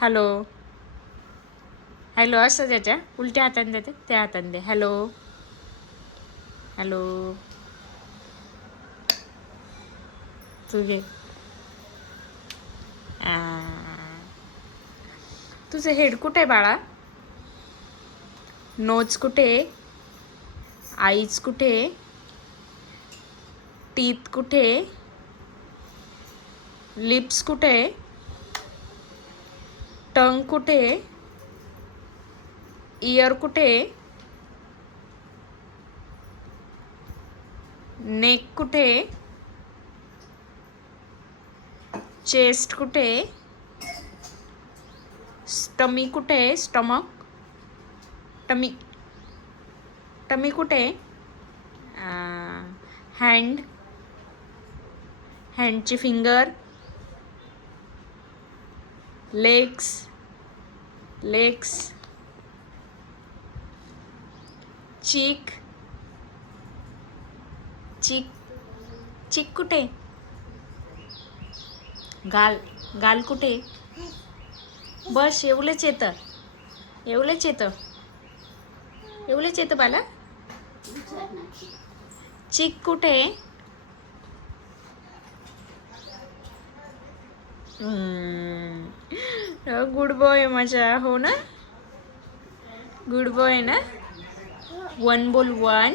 Hello hello असं त्याच्या उलट्या हाताने देते त्या हाताने दे. हॅलो हॅलो तू घे. तुझं हेड कुठे आहे बाळा? नोज कुठे? आईज कुठे? टीथ कुठे? लिप्स कुठे? टंग कुठे? इयर कुठे? नेक कुठे? चेस्ट कुठे? स्टमी कुठे? स्टमक टमी टमी कुठे? हँड हँडची फिंगर लेग्स लेग्स चीक चीक चीक कुठे? गाल गाल कुठे? बस एवढंच येतं एवढंच येतं एवढंच येतं बाला. चीक कुठे? गुड बॉय माझा. हो ना गुड बॉय ना. वन बोल वन.